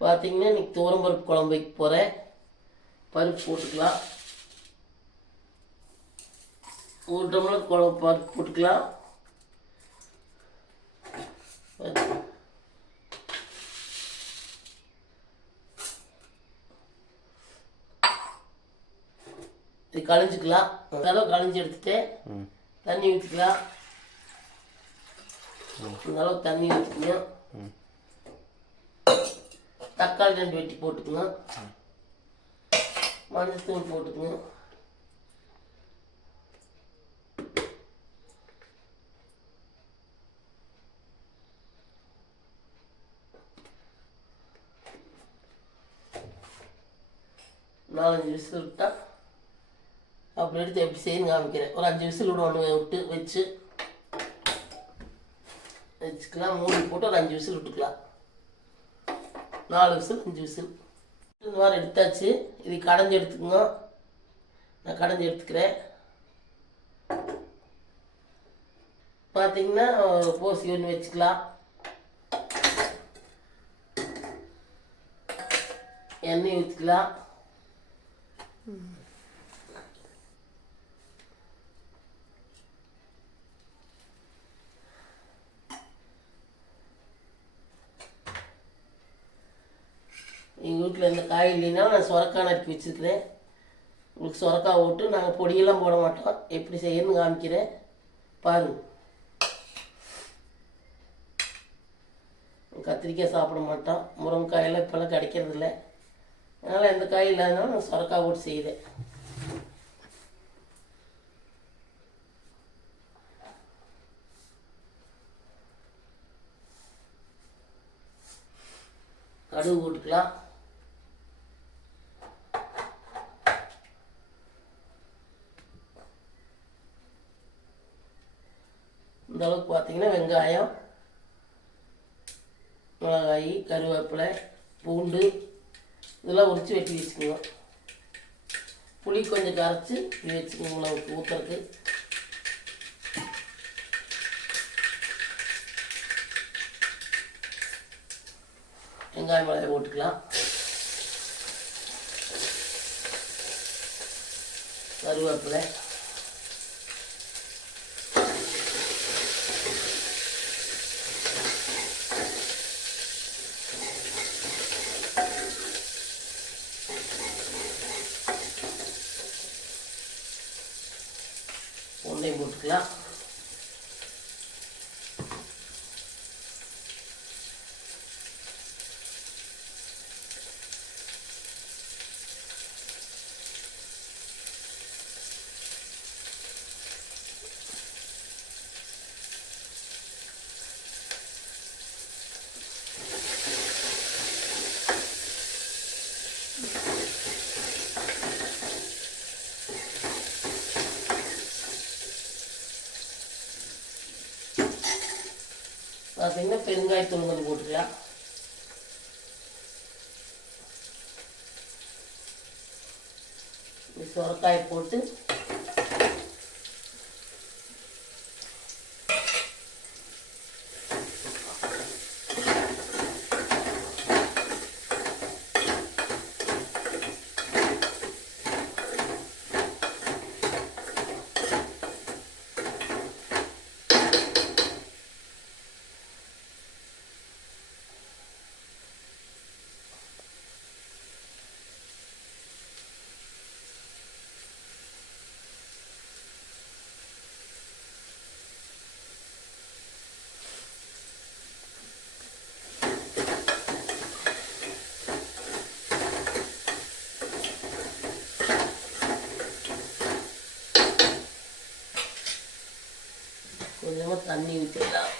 பார்த்தீங்கன்னா இன்னைக்கு துவரம்பருப்பு குழம்பு வைக்க போகிறேன் பருப்பு போட்டுக்கலாம். ஒரு டம்ளர் குழம்பு பருப்பு போட்டுக்கலாம். இது களைஞ்சிக்கலாம். அளவு களைஞ்சி எடுத்துட்டு தண்ணி ஊற்றிக்கலாம் அளவு தண்ணி ஊற்றிக்கணும் தக்காளி ரெண்டு வெட்டி போட்டுக்கணும் மஞ்சத்தூள் போட்டுக்கணும் நாலஞ்சு விசில் விட்டா அப்படி எடுத்து எப்படி செய்யணும் காமிக்கிறேன். ஒரு அஞ்சு விசில் விடணும் விட்டு வச்சு. வச்சுக்கலாம். மூடி போட்டு ஒரு அஞ்சு விசில் விட்டுக்கலாம். நாலு விசில் அஞ்சு விசில். இந்த மாதிரி எடுத்தாச்சு. இது கடைஞ்சி எடுத்துக்கோங்க. நான் கடைஞ்சி எடுத்துக்கிறேன். பார்த்தீங்கன்னா ஒரு போசி ஒன்று வச்சுக்கலாம். எண்ணெய் ஊற்றிக்கலாம் வீட்டில் எந்த காய் இல்லைன்னா நான் சொரக்காய் நறுக்கி வச்சுருக்கிறேன். உங்களுக்கு சொரக்காய் விட்டு நாங்கள் பொடியெல்லாம் போட மாட்டோம். எப்படி செய்யணும்னு காமிக்கிறேன். பாருங்க. கத்திரிக்காய் சாப்பிட மாட்டோம். முருங்கைக்காயெல்லாம் இப்போல்லாம் கிடைக்கிறது இல்லை அதனால் எந்த காய் இல்லாதனால நான் சொரக்காய் போட்டு செய்கிறேன் கடுகு போட்டுக்கலாம். இந்த அளவுக்கு பார்த்தீங்கன்னா வெங்காயம் மிளகாய் கருவேப்பிலை பூண்டு இதெல்லாம் உரித்து வெட்டி வச்சுக்கோங்க. புளி கொஞ்சம் கரைச்சி இப்படி வச்சுக்கோங்க உங்களுக்கு ஊற்றுறதுக்கு வெங்காயம் மிளகாய் போட்டுக்கலாம். கருவேப்பிலை. பூண்டையும் போட்டுக்கலாம் பார்த்தீங்கன்னா பெருங்காயத்தூள் கொஞ்சம் போட்டுக்கலாம் இந்த சுரக்காயை போட்டு கொஞ்சமாக தண்ணி ஊற்றிடலாம்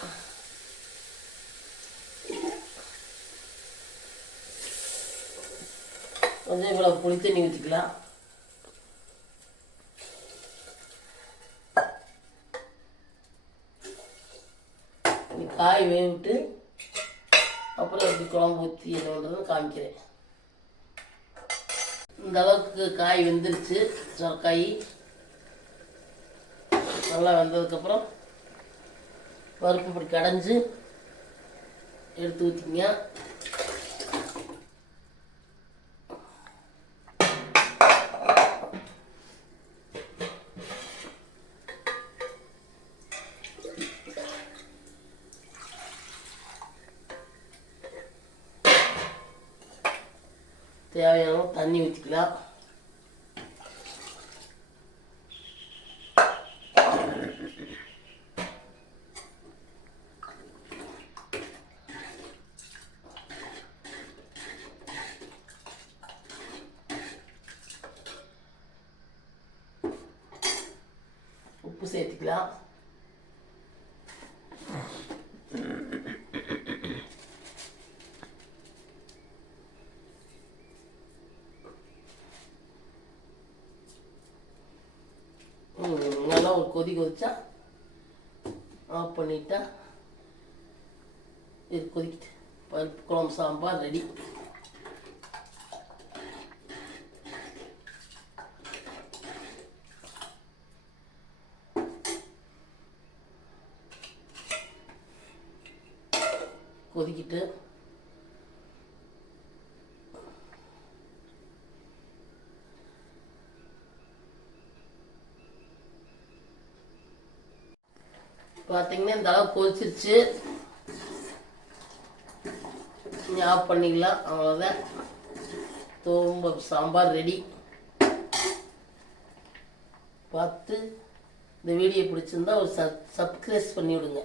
கொஞ்சம் இவ்வளோ புளி தண்ணி ஊற்றிக்கலாம் காய் வேவிட்டு அப்புறம் எப்படி குழம்பு ஊற்றி என்னன்றதை காமிக்கிறேன். இந்த அளவுக்கு காய் வெந்துருச்சு சொரக்காய். நல்லா வெந்ததுக்கப்புறம் பருப்பு இப்படி கடைஞ்சி எடுத்து ஊற்றிங்க தேவையான தண்ணி ஊற்றிக்கலாம் சேர்த்துக்கலாம். நல்லா ஒரு கொதி கொதிச்சா ஆஃப் பண்ணிட்டா இது கொதிக்கிட்டு பருப்பு குழம்பு சாம்பார் ரெடி கொதிக்கிட்டு. பார்த்தீங்கன்னா இந்த அளவு கொதிச்சிருச்சு. ஞாபகம் ஆஃப் பண்ணிக்கலாம் அவ்வளோதான் தோம்ப சாம்பார் ரெடி பார்த்து இந்த வீடியோ பிடிச்சிருந்தா ஒரு சப் சப்ஸ்கிரைஸ் பண்ணி விடுங்க